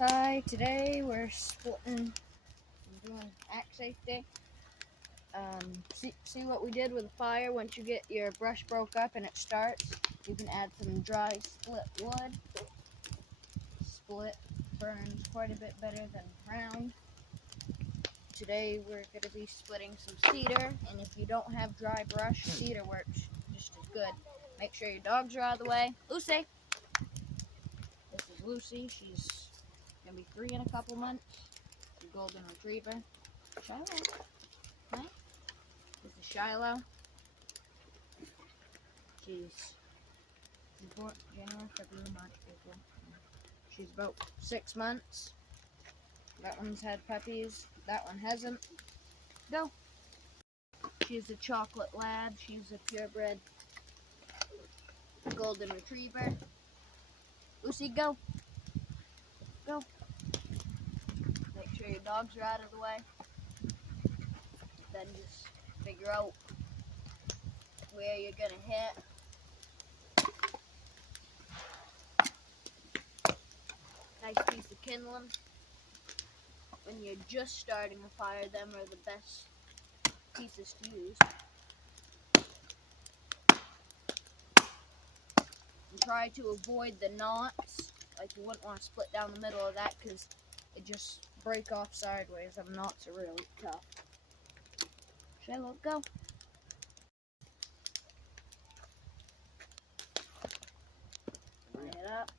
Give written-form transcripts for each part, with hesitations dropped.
Hi, today we're splitting, doing axe safety. See what we did with the fire. Once you get your brush broke up and it starts, you can add some dry split wood. Split burns quite a bit better than round. Today we're going to be splitting some cedar, and if you don't have dry brush, cedar works just as good. Make sure your dogs are out of the way. Lucy! This is Lucy. She's going to be 3 in a couple months. A golden retriever. Shiloh. Hi. This is Shiloh. She's born January, February, March, April. She's about 6 months. That one's had puppies. That one hasn't. Go. She's a chocolate lab. She's a purebred golden retriever. Lucy, go. Go. Make sure your dogs are out of the way. Then just figure out where you're gonna hit. Nice piece of kindling. When you're just starting a fire, them are the best pieces to use. And try to avoid the knots. Like, you wouldn't want to split down the middle of that because it just break off sideways. Them knots are really tough. Shiloh, go. Line it up.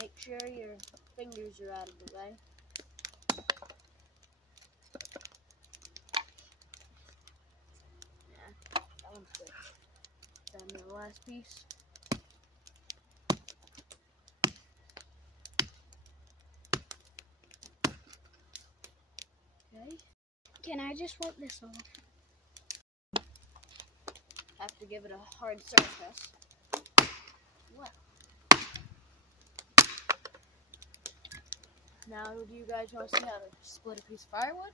Make sure your fingers are out of the way. Yeah, that one's good. Then the last piece. Okay. Can I just wipe this off? Have to give it a hard surface. Wow. Now, do you guys want to see how to split a piece of firewood?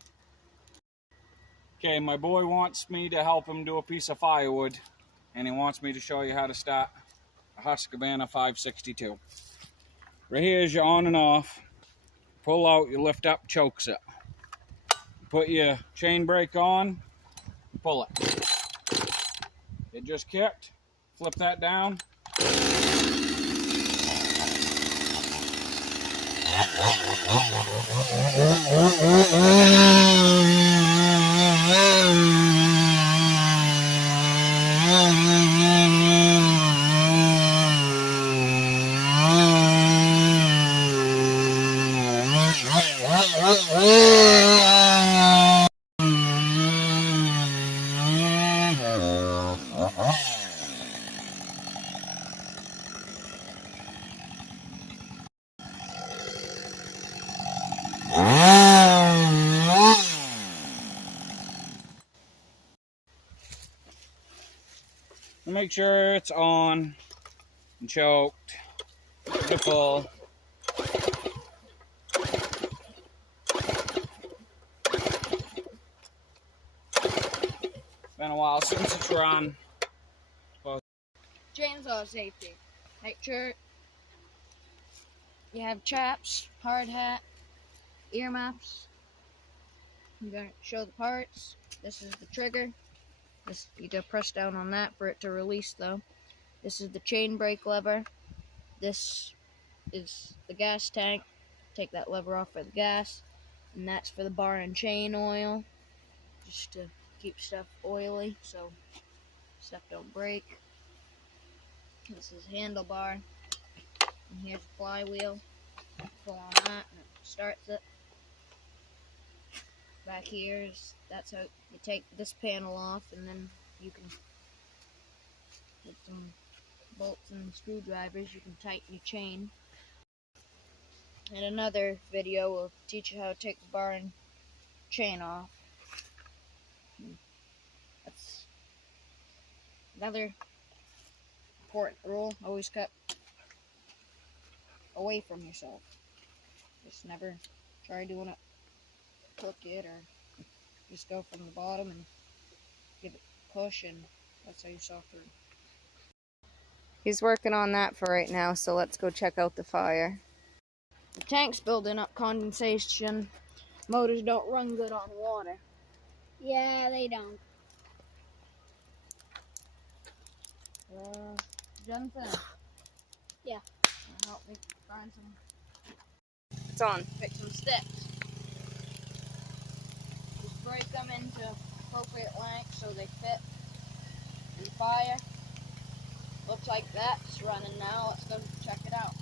Okay, my boy wants me to help him do a piece of firewood, and he wants me to show you how to start a Husqvarna 562. Right here is your on and off. Pull out, you lift up, chokes it. Put your chain brake on, pull it. It just kicked. Flip that down. Make sure it's on and choked to full. Been a while since it's run. Chainsaw safety. Make sure you have chaps, hard hat, ear muffs. I'm going to show the parts. This is the trigger. You gotta press down on that for it to release, though. This is the chain brake lever. This is the gas tank. Take that lever off for the gas. And that's for the bar and chain oil, just to keep stuff oily so stuff don't break. This is handlebar. And here's the flywheel. Pull on that and it starts it. Back here is, that's how you take this panel off, and then you can, with some bolts and screwdrivers, you can tighten your chain. In another video, we'll teach you how to take the bar and chain off. That's another important rule. Always cut away from yourself. Just never try doing it crooked, or just go from the bottom and give it a push, and that's how you saw through. He's working on that for right now, so let's go check out the fire. The tank's building up condensation. Motors don't run good on water. Yeah, they don't. Jonathan. Yeah. Help me find some. It's on. Pick some sticks. Just break them into appropriate lengths so they fit in the fire. Looks like that's running now. Let's go check it out.